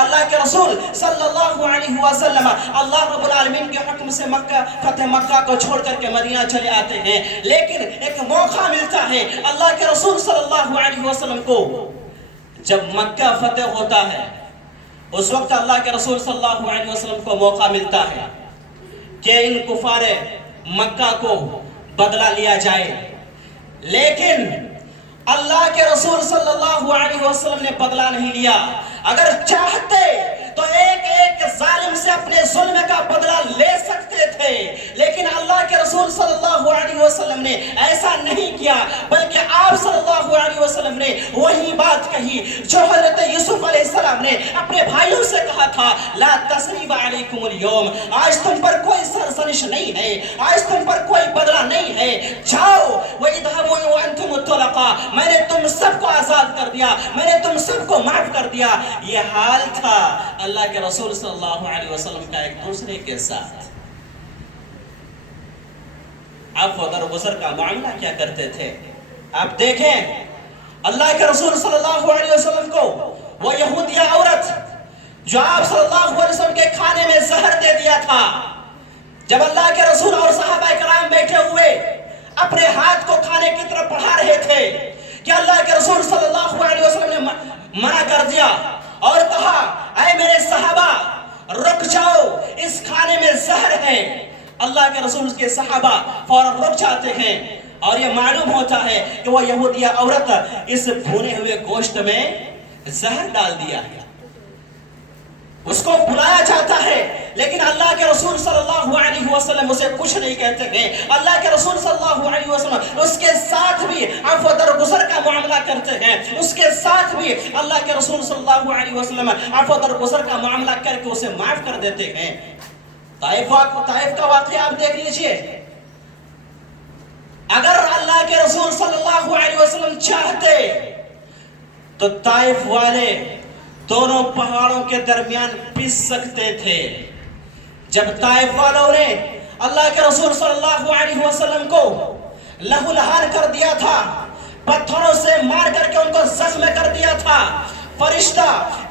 اللہ کے رسول صلی اللہ علیہ وسلم اللہ رب العالمین کے حکم سے فتح مکہ کو چھوڑ کر کے مدینہ چلے آتے ہیں، لیکن ایک موقع ملتا ہے اللہ کے رسول صلی اللہ علیہ وسلم کو، جب مکہ فتح ہوتا ہے اس وقت اللہ کے رسول صلی اللہ علیہ وسلم کو موقع ملتا ہے کہ ان کفار مکہ کو بدلہ لیا جائے، لیکن اللہ کے رسول صلی اللہ علیہ وسلم نے بدلہ نہیں لیا۔ اگر چاہتے تو ایک ایک ظالم سے اپنے ظلم کا بدلہ لے سکتے تھے، لیکن اللہ کے رسول صلی اللہ علیہ وسلم نے ایسا نہیں کیا، بلکہ آپ صلی اللہ علیہ وسلم نے وہی بات کہی جو حضرت یوسف علیہ السلام نے اپنے بھائیوں سے کہا تھا، لا تثریب علیکم اليوم، آج تم پر کوئی سرزنش نہیں ہے، آج تم پر کوئی بدلہ نہیں ہے، جاؤ وَإِذْهَبُوا وَأَنْتُمُ الطُّلَقَاء، میں نے تم سب کو آزاد کر دیا، میں نے تم سب کو معاف کر دیا۔ یہ حال تھا اللہ کے رسول صلی اللہ علیہ وسلم کا ایک دوسرے کے ساتھ۔ عفو درگزر کا معاملہ کیا کرتے تھے؟ آپ دیکھیں اللہ کے رسول صلی اللہ علیہ وسلم کو وہ یہودیہ عورت جو آپ صلی اللہ علیہ وسلم کے کھانے میں زہر دے دیا تھا، جب اللہ کے رسول اور صحابہ کرام بیٹھے ہوئے اپنے ہاتھ کو کھانے کی طرف بڑھا رہے تھے کہ اللہ کے رسول صلی اللہ علیہ وسلم نے منع کر دیا اور کہا، اے میرے صحابہ رک جاؤ، اس کھانے میں زہر ہے۔ اللہ کے رسول کے صحابہ فوراً رک جاتے ہیں اور یہ معلوم ہوتا ہے کہ وہ یہودیہ عورت اس بھونے ہوئے گوشت میں زہر ڈال دیا ہے۔ اس کو بلایا جاتا ہے لیکن اللہ کے رسول صلی اللہ علیہ وسلم اسے کچھ نہیں کہتے ہیں۔ اللہ کے رسول صلی اللہ علیہ وسلم اس کے ساتھ بھی عفو درگزر کا معاملہ کرتے ہیں، اس کے ساتھ بھی اللہ کے رسول صلی اللہ علیہ وسلم عفو درگزر کا معاملہ کر کے اسے معاف کر دیتے ہیں۔ طائف کا واقعہ آپ دیکھ لیجئے، اگر اللہ کے رسول صلی اللہ علیہ وسلم چاہتے تو طائف والے دونوں پہاڑوں کے درمیان پس سکتے تھے۔ جب طائف والوں نے اللہ کے رسول صلی اللہ علیہ وسلم کو لہو لہان کر دیا تھا، پتھروں سے مار کر کے ان کو زخم کر دیا تھا، فرشتہ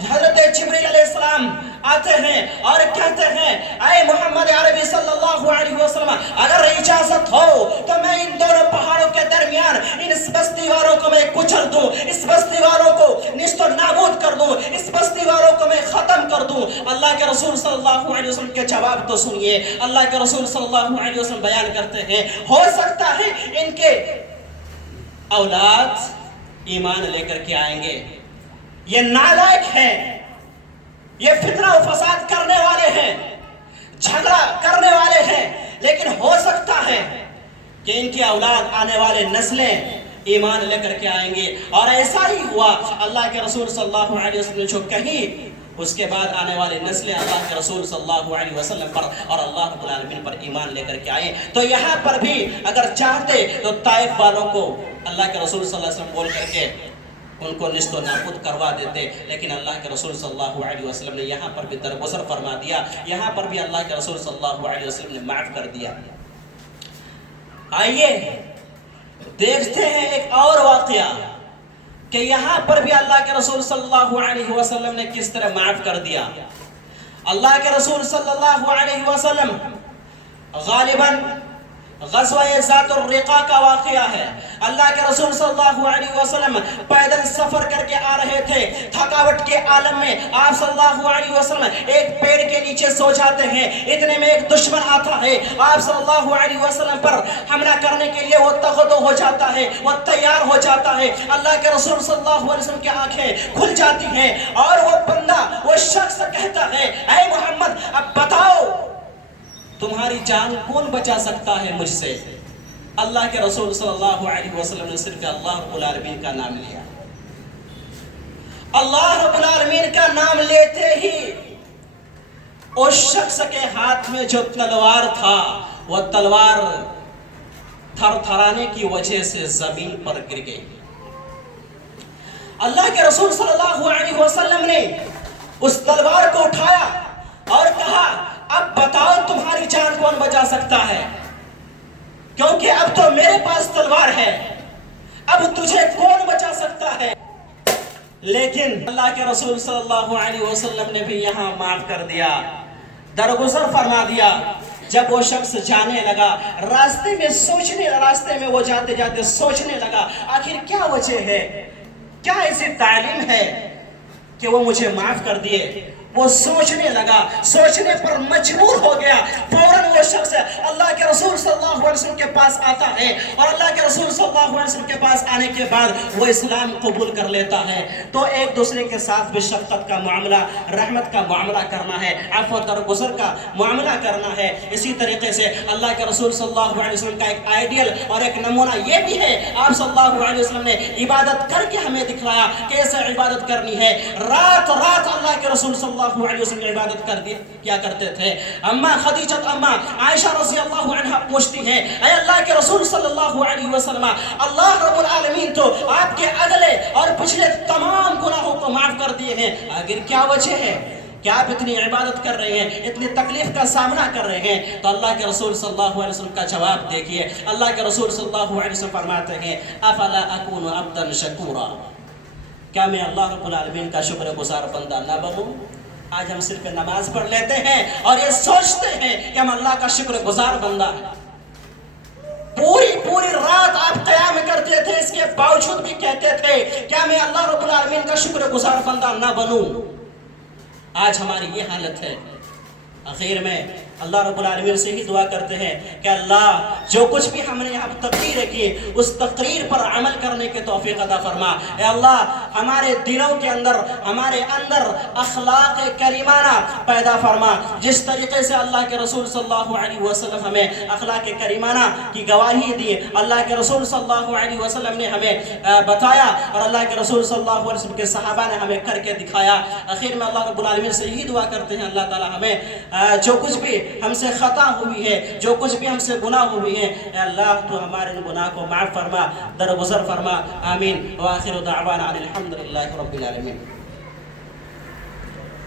حضرت جبریل علیہ السلام آتے ہیں اور کہتے ہیں، اے محمد عربی صلی اللہ علیہ وسلم اگر اجازت ہو تو میں ان دونوں پہاڑوں کے درمیان ان بستی والوں کو میں کچل دوں، اس بستی والوں کو نیست و نابود کر دوں، اس بستی والوں کو میں ختم کر دوں۔ اللہ کے رسول صلی اللہ علیہ وسلم کے جواب تو سنیے، اللہ کے رسول صلی اللہ علیہ وسلم بیان کرتے ہیں، ہو سکتا ہے ان کے اولاد ایمان لے کر کے آئیں گے، یہ نالائق ہیں، یہ فتنہ و فساد کرنے والے ہیں، جھگڑا کرنے والے ہیں، لیکن ہو سکتا ہے کہ ان کی اولاد آنے والے نسلیں ایمان لے کر کے آئیں گے۔ اور ایسا ہی ہوا، اللہ کے رسول صلی اللہ علیہ وسلم نے جو کہی، اس کے بعد آنے والے نسلیں اللہ کے رسول صلی اللہ علیہ وسلم پر اور اللہ رب العالمین پر ایمان لے کر کے آئیں۔ تو یہاں پر بھی اگر چاہتے تو طائف والوں کو اللہ کے رسول صلی اللہ علیہ وسلم بول کر کے ان کو نیست و نابود کروا دیتے، لیکن اللہ کے رسول صلی اللہ علیہ وسلم نے یہاں پر بھی درگزر فرما دیا، یہاں پر بھی اللہ کے رسول صلی اللہ علیہ وسلم نے معاف کر دیا۔ آئیے دیکھتے ہیں ایک اور واقعہ کہ یہاں پر بھی اللہ کے رسول صلی اللہ علیہ وسلم نے کس طرح معاف کر دیا۔ اللہ کے رسول صلی اللہ علیہ وسلم غالباً غزوہ ذات الرقاع کا واقعہ ہے، اللہ کے رسول صلی اللہ علیہ وسلم پیدل سفر کر کے آ رہے تھے، تھکاوٹ کے عالم میں آپ صلی اللہ علیہ وسلم ایک پیڑ کے نیچے سو جاتے ہیں، اتنے میں ایک دشمن آتا ہے، آپ صلی اللہ علیہ وسلم پر حملہ کرنے کے لیے وہ تغدو ہو جاتا ہے، وہ تیار ہو جاتا ہے۔ اللہ کے رسول صلی اللہ علیہ وسلم کی آنکھیں کھل جاتی ہیں اور وہ بندہ، وہ شخص کہتا ہے، اے محمد اب بتاؤ تمہاری جان کون بچا سکتا ہے مجھ سے؟ اللہ کے رسول صلی اللہ علیہ وسلم نے صرف اللہ رب العالمین کا نام لیا۔ اللہ رب العالمین کا نام لیتے ہی اس شخص کے ہاتھ میں جو تلوار تھا، وہ تلوار تھر تھرانے کی وجہ سے زمین پر گر گئی۔ اللہ کے رسول صلی اللہ علیہ وسلم نے اس تلوار کو اٹھایا اور کہا، اب بتاؤ تمہاری جان کون بچا سکتا ہے، کیونکہ اب تو میرے پاس تلوار ہے، اب تجھے کون بچا سکتا ہے؟ لیکن اللہ کے رسول صلی اللہ علیہ وسلم نے بھی یہاں معاف کر دیا، درگزر فرما دیا۔ جب وہ شخص جانے لگا، راستے میں وہ جاتے جاتے سوچنے لگا آخر کیا وجہ ہے، کیا ایسی تعلیم ہے کہ وہ مجھے معاف کر دیے۔ وہ سوچنے لگا، سوچنے پر مجبور ہو گیا۔ فوراً وہ شخص اللہ کے رسول صلی اللہ علیہ وسلم کے پاس آتا ہے، اور اللہ کے رسول صلی اللہ علیہ وسلم کے پاس آنے کے بعد وہ اسلام قبول کر لیتا ہے۔ تو ایک دوسرے کے ساتھ بھی شفقت کا معاملہ، رحمت کا معاملہ کرنا ہے، عفو و درگزر کا معاملہ کرنا ہے۔ اسی طریقے سے اللہ کے رسول صلی اللہ علیہ وسلم کا ایک آئیڈیل اور ایک نمونہ یہ بھی ہے، آپ صلی اللہ علیہ وسلم نے عبادت کر کے ہمیں دکھلایا کیسے عبادت کرنی ہے۔ رات رات اللہ کے رسول صلی اللہ علیہ وسلم عبادت کیا کرتے تھے۔ اما خدیجہ، اما عائشہ رضی اللہ عنہ پوچھتی ہیں، اے اللہ کے رسول صلی اللہ علیہ وسلم، اللہ رب العالمین تو آپ کے اگلے اور پچھلے تمام گناہوں کو معاف کر دیے ہیں، آخر کیا وجہ ہے؟ کیا آپ اتنی عبادت کر رہے ہیں، اتنی تکلیف کا سامنا کر رہے ہیں؟ تو اللہ کے رسول صلی اللہ علیہ وسلم کا جواب دیکھیے۔ اللہ کے رسول صلی اللہ علیہ وسلم فرماتے ہیں، افلا اکون عبدا شکورا، کیا میں اللہ رب العالمین کا شکر گزار بندہ نہ بنوں؟ آج ہم صرف نماز پڑھ لیتے ہیں اور یہ سوچتے ہیں کہ ہم اللہ کا شکر گزار بندہ ہیں۔ پوری رات آپ قیام کرتے تھے، اس کے باوجود بھی کہتے تھے کیا میں اللہ رب العالمین کا شکر گزار بندہ نہ بنوں؟ آج ہماری یہ حالت ہے۔ آخر میں اللہ رب العالمین سے ہی دعا کرتے ہیں کہ اللہ جو کچھ بھی ہم نے یہاں تقریر کی اس تقریر پر عمل کرنے کے توفیق عطا فرما۔ اے اللہ ہمارے دلوں کے اندر، ہمارے اندر اخلاق کریمانہ پیدا فرما، جس طریقے سے اللہ کے رسول صلی اللہ علیہ وسلم ہمیں اخلاق کریمانہ کی گواہی دی، اللہ کے رسول صلی اللہ علیہ وسلم نے ہمیں بتایا اور اللہ کے رسول صلی اللہ علیہ وسلم کے صحابہ نے ہمیں کر کے دکھایا۔ آخر میں اللہ رب العالمین سے یہی دعا کرتے ہیں اللہ تعالی ہمیں جو کچھ بھی ہم سے خطا ہوئی ہے، جو کچھ بھی ہم سے گناہ ہوئی ہے، اے اللہ تو ہمارے گناہ کو معاف فرما، درگزر فرما، آمین۔ وآخر دعوانا الحمدللہ رب العالمین۔